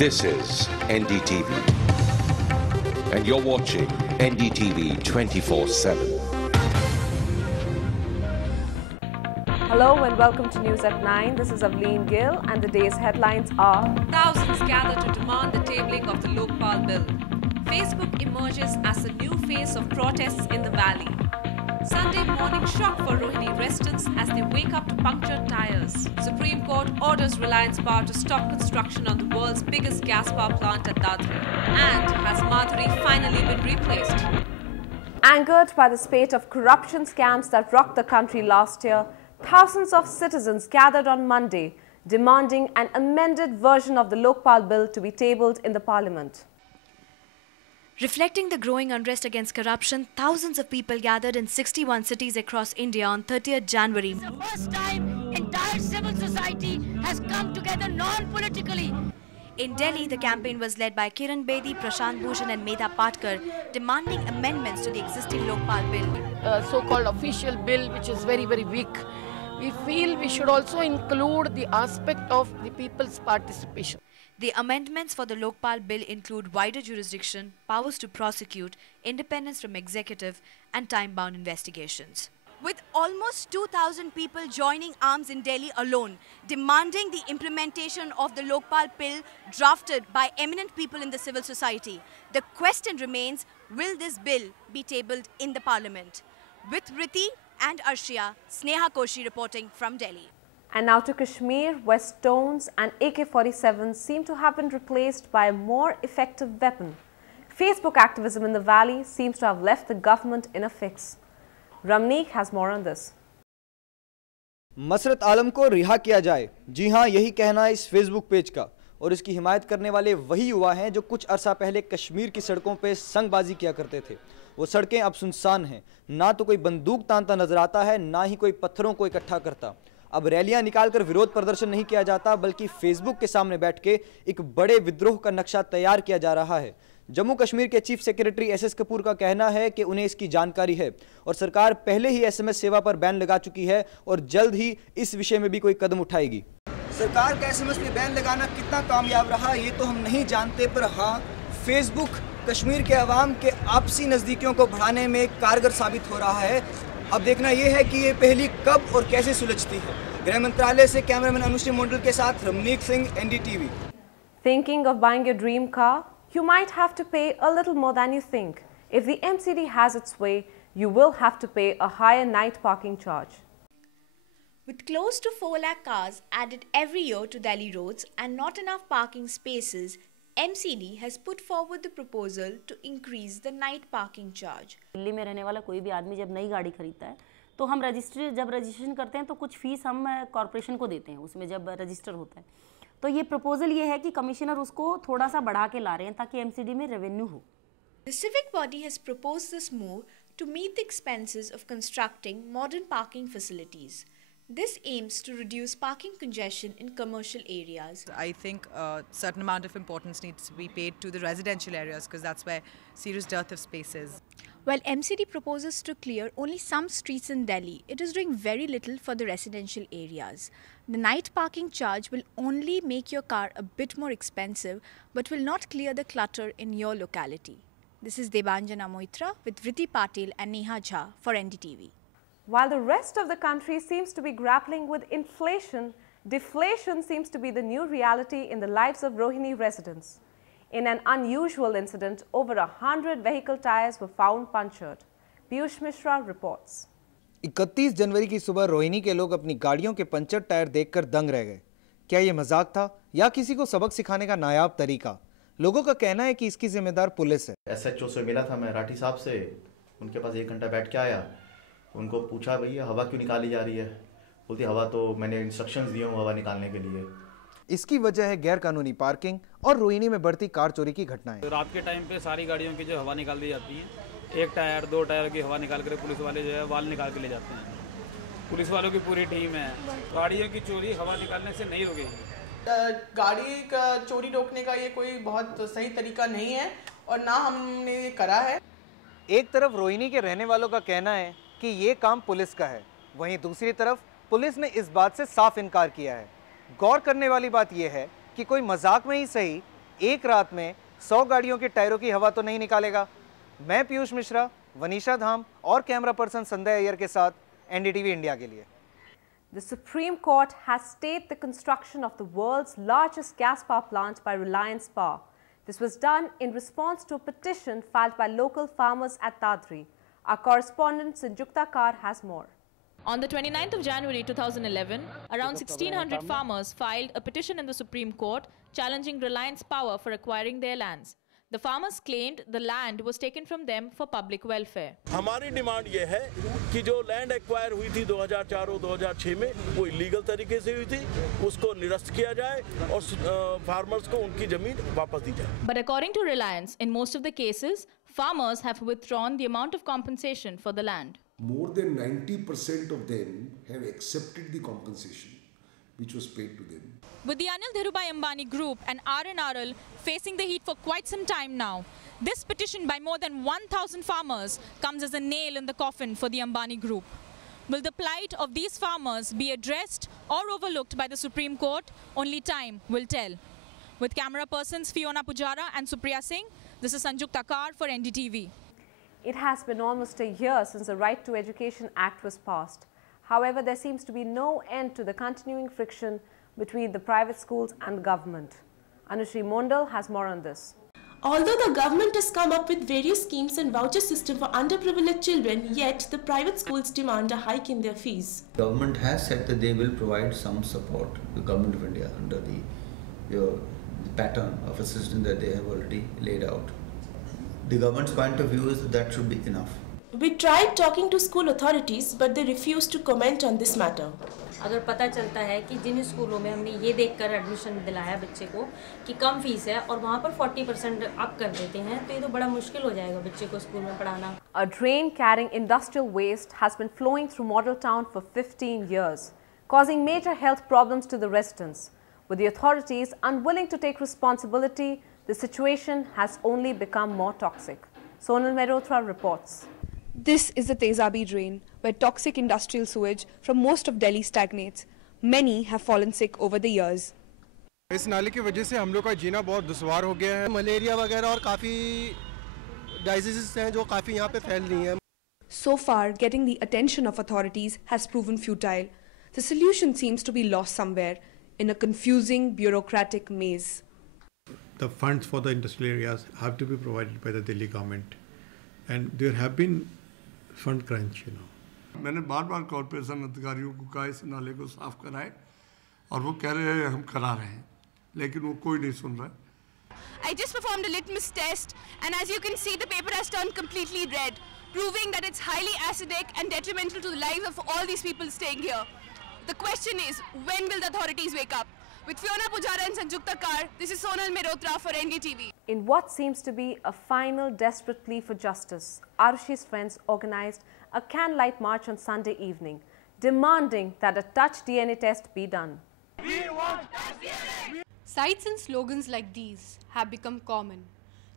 This is NDTV, and you're watching NDTV 24/7. Hello and welcome to News at 9. This is Avleen Gill and the day's headlines are: Thousands gather to demand the tabling of the Lokpal bill. Facebook emerges as a new face of protests in the valley. Sunday morning shock for Rohini residents as they wake up to punctured tires. Supreme Court orders Reliance Power to stop construction on the world's biggest gas power plant at Dadri. And has Madhuri finally been replaced? Angered by the spate of corruption scams that rocked the country last year, thousands of citizens gathered on Monday demanding an amended version of the Lokpal bill to be tabled in the parliament. Reflecting the growing unrest against corruption, thousands of people gathered in 61 cities across India on 30th January. It's the first time entire civil society has come together non-politically. In Delhi, the campaign was led by Kiran Bedi, Prashant Bhushan and Medha Patkar, demanding amendments to the existing Lokpal bill. So-called official bill, which is very, very weak. We feel we should also include the aspect of the people's participation. The amendments for the Lokpal bill include wider jurisdiction, powers to prosecute, independence from executive and time-bound investigations. With almost 2,000 people joining arms in Delhi alone, demanding the implementation of the Lokpal bill drafted by eminent people in the civil society, the question remains, will this bill be tabled in the parliament? With Riti and Arshia, Sneha Koshi reporting from Delhi. And now to Kashmir, where stones and AK-47 seem to have been replaced by a more effective weapon. Facebook activism in the valley seems to have left the government in a fix. Ramneek has more on this. मसरत आलम को रिहा किया जाए, जी हाँ, यही कहना है इस Facebook page का। और इसकी हिमायत करने वाले वही युवा हैं जो कुछ अरसा पहले कश्मीर की सड़कों पे संगबाजी किया करते थे। वो सड़कें अब सुनसान हैं, ना तो कोई बंदूक तानता नजर आता है, ना ही कोई पत्थरों को इकट्ठा करता। अब रैलियां निकालकर विरोध प्रदर्शन नहीं किया जाता, बल्कि फेसबुक के सामने बैठ के एक बड़े विद्रोह का नक्शा तैयार किया जा रहा है। जम्मू कश्मीर के चीफ सेक्रेटरी एसएस कपूर का कहना है कि उन्हें इसकी जानकारी है और सरकार पहले ही एसएमएस सेवा पर बैन लगा चुकी है और जल्द ही इस विषय में भी कोई कदम उठाएगी। सरकार का एसएमएस पे बैन लगाना कितना कामयाब रहा ये तो हम नहीं जानते, पर हाँ, फेसबुक कश्मीर के अवाम के आपसी नज़दीकियों को बढ़ाने में कारगर साबित हो रहा है। अब देखना यह है कि ये पहली कब और कैसे सुलझती है। गृह मंत्रालय से कैमरामैन अनुश्री मंडल के साथ Ramnik Singh, NDTV. Thinking of buying your dream car? You might have to pay a little more than you think. If the MCD has its way, you will have to pay a higher night parking charge. With close to 4 lakh cars added every year to Delhi roads and not enough parking spaces, MCD has put forward the proposal to increase the night parking charge. Delhi में रहने वाला कोई भी आदमी जब नई गाड़ी खरीदता है तो हम रजिस्ट्रेशन करते हैं तो कुछ फीस हम कॉर्पोरेशन को देते हैं उसमें जब रजिस्टर होता है। तो ये प्रपोजल ये है कि कमिश्नर उसको थोड़ा सा बढ़ा के ला रहे हैं ताकि एमसीडी में रेवेन्यू हो। The civic body has proposed this move to meet the expenses of constructing modern parking facilities. This aims to reduce parking congestion in commercial areas. I think a certain amount of importance needs to be paid to the residential areas because that's where serious dearth of space is. While MCD proposes to clear only some streets in Delhi, it is doing very little for the residential areas. The night parking charge will only make your car a bit more expensive but will not clear the clutter in your locality. This is Debanjana Moitra with Vriti Patil and Neha Jha for NDTV. While the rest of the country seems to be grappling with inflation, deflation seems to be the new reality in the lives of Rohini residents. In an unusual incident, over 100 vehicle tires were found punctured. Piyush Mishra reports. 31 जनवरी की सुबह रोहिणी के लोग अपनी गाड़ियों के puncture tyre देखकर दंग रह गए। क्या ये मजाक था या किसी को सबक सिखाने का नायाब तरीका? लोगों का कहना है कि इसकी जिम्मेदार पुलिस है। एसएचओ से मिला था मैं राठी साहब से, उनके पास 1 घंटा बैठ के आया। उनको पूछा भैया हवा क्यों निकाली जा रही है? बोलती हवा तो मैंने इंस्ट्रक्शंस दिए हूँ हवा निकालने के लिए। इसकी वजह है गैर कानूनी पार्किंग और रोहिणी में बढ़ती कार चोरी की घटनाएं। रात के टाइम पे सारी गाड़ियों की जो हवा निकाल दी जाती है, 1 टायर 2 टायर की हवा निकाल कर पुलिस वाले जो है वाल निकाल के ले जाते हैं। पुलिस वालों की पूरी टीम है। गाड़ियों की चोरी हवा निकालने से नहीं रुकेगी। गाड़ी का चोरी रोकने का ये कोई बहुत सही तरीका नहीं है और ना हमने ये करा है। एक तरफ रोहिणी के रहने वालों का कहना है कि ये काम पुलिस का है, वहीं दूसरी तरफ पुलिस ने इस बात से साफ इनकार किया है। गौर करने वाली बात यह है कि कोई मजाक में ही सही, एक रात में 100 गाड़ियों के टायरों की हवा तो नहीं निकालेगा। मैं पीयूष मिश्रा, वनीशा धाम और कैमरा पर्सन संजय अय्यर के साथ एनडीटीवी इंडिया के लिए। The Supreme Court has stayed the construction of the world's largest gas power plant by Reliance Power. This was done in response to a petition filed by local farmers at Dadri. Our correspondent Sanjukta Kar has more. On the 29th of January 2011, around 1,600 farmers filed a petition in the Supreme Court challenging Reliance Power for acquiring their lands. The farmers claimed the land was taken from them for public welfare. हमारी demand ये है कि जो land acquire हुई थी 2004 और 2006 में वो इलीगल तरीके से हुई थी, उसको निरस्त किया जाए और फार्मर्स को उनकी जमीन वापस दी जाए। But according to Reliance, in most of the cases, farmers have withdrawn the amount of compensation for the land. More than 90% of them have accepted the compensation which was paid to them. With the Anil Dhirubhai Ambani Group and RNRL facing the heat for quite some time now, this petition by more than 1,000 farmers comes as a nail in the coffin for the Ambani Group. Will the plight of these farmers be addressed or overlooked by the Supreme Court? Only time will tell. With camera persons Fiona Pujara and Supriya Singh, this is Sanjukta Kar for NDTV. It has been almost a year since the Right to Education Act was passed. However, there seems to be no end to the continuing friction between the private schools and the government. Anushri Mondal has more on this. Although the government has come up with various schemes and voucher system for underprivileged children, yet the private schools demand a hike in their fees. Government has said that they will provide some support to the Government of India under the pattern of assistance that they have already laid out. The government's point of view is that should be enough. We tried talking to school authorities, but they refused to comment on this matter. अगर पता चलता है कि जिन स्कूलों में हमने ये देखकर एडमिशन दिलाया बच्चे को कि कम फीस है और वहाँ पर 40% अप कर देते हैं, तो ये तो बड़ा मुश्किल हो जाएगा बच्चे को स्कूल में पढ़ाना। A drain carrying industrial waste has been flowing through Model Town for 15 years, causing major health problems to the residents. With the authorities unwilling to take responsibility, the situation has only become more toxic. Sonal Mehrotra reports. This is the Tezabi drain, where toxic industrial sewage from most of Delhi stagnates. Many have fallen sick over the years. इस नाले की वजह से हम लोग का जीना बहुत दुश्वार हो गया है। मलेरिया वगैरह और काफ़ी डिजीजेस हैं जो काफ़ी यहाँ पे फैल रही हैं। So far, getting the attention of authorities has proven futile. The solution seems to be lost somewhere in a confusing bureaucratic maze. The funds for the industrial areas have to be provided by the Delhi government, and there have been fund crunch, मैंने बार-बार corporation अधिकारियों को कहा इस नाले को साफ कराएं और वो कह रहे हैं हम करा रहे हैं, लेकिन वो कोई नहीं सुन रहा है। I just performed a litmus test, and as you can see, the paper has turned completely red, proving that it's highly acidic and detrimental to the lives of all these people staying here. The question is, when will the authorities wake up? With Fiona Pujara and Sanjukta Kar, this is Sonal Mehrotra for NDTV. In what seems to be a final desperate plea for justice, Arushi's friends organized a candlelight march on Sunday evening, demanding that a touch DNA test be done. We want touch DNA! Sites and slogans like these have become common.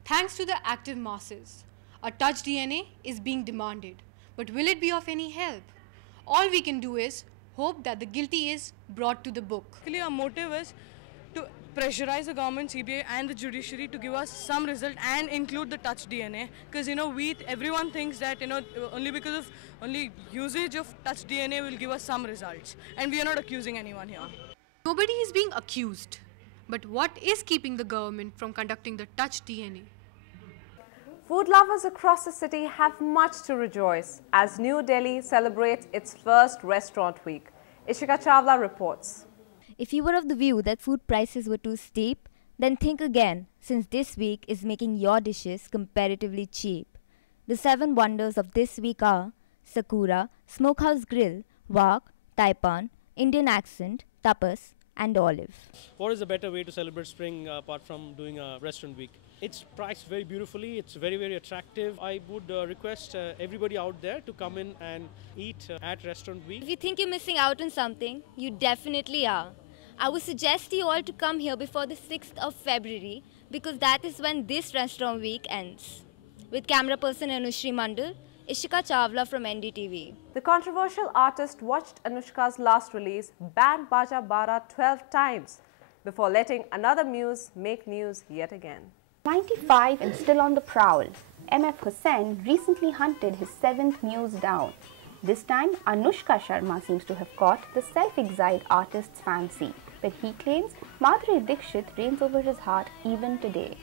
Thanks to the active masses, a touch DNA is being demanded. But will it be of any help? All we can do is hope that the guilty is brought to the book. Actually, our motive is to pressurize the government, CBI and the judiciary to give us some result and include the touch DNA, because everyone thinks that only because of usage of touch DNA will give us some results, and we are not accusing anyone here. Nobody is being accused, but what is keeping the government from conducting the touch DNA? Food lovers across the city have much to rejoice as New Delhi celebrates its first restaurant week. Ishika Chawla reports. If you were of the view that food prices were too steep, then think again, since this week is making your dishes comparatively cheap. The 7 wonders of this week are Sakura, Smokehouse Grill, Wok, Taipan, Indian Accent, Tapas and Olive. What is a better way to celebrate spring apart from doing a restaurant week? It's priced very beautifully, it's very, very attractive. I would request everybody out there to come in and eat at Restaurant Week. If you think you're missing out on something, you definitely are. I would suggest you all to come here before the 6th of February because that is when this Restaurant Week ends. With camera person Anushri Mandal, Ishika Chawla from NDTV. The controversial artist watched Anushka's last release, Band Baja Bara, 12 times. before letting another muse make news yet again. 95 and still on the prowl, MF Hussain recently hunted his 7th muse down. This time, Anushka Sharma seems to have caught the self-exiled artist's fancy, but he claims Madhuri Dixit reigns over his heart even today.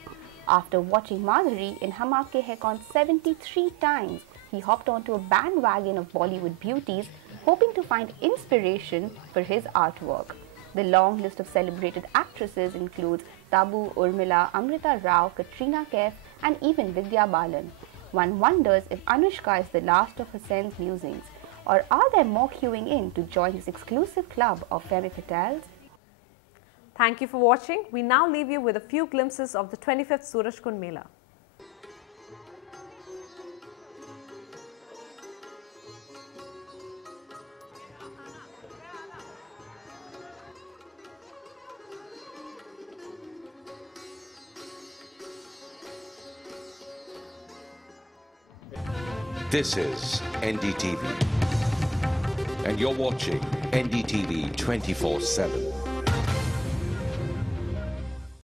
After watching Madhuri in Hum Aapke Hain Kaun 73 times, he hopped onto a bandwagon of Bollywood beauties, hoping to find inspiration for his artwork. The long list of celebrated actresses includes Tabu, Urmila, Amrita Rao, Katrina Kaif and even Vidya Balan. One wonders if Anushka is the last of Hussain's musings, or are there more queuing in to join this exclusive club of femme fatales? Thank you for watching. We now leave you with a few glimpses of the 25th Surajkund Mela. This is NDTV, and you're watching NDTV 24/7.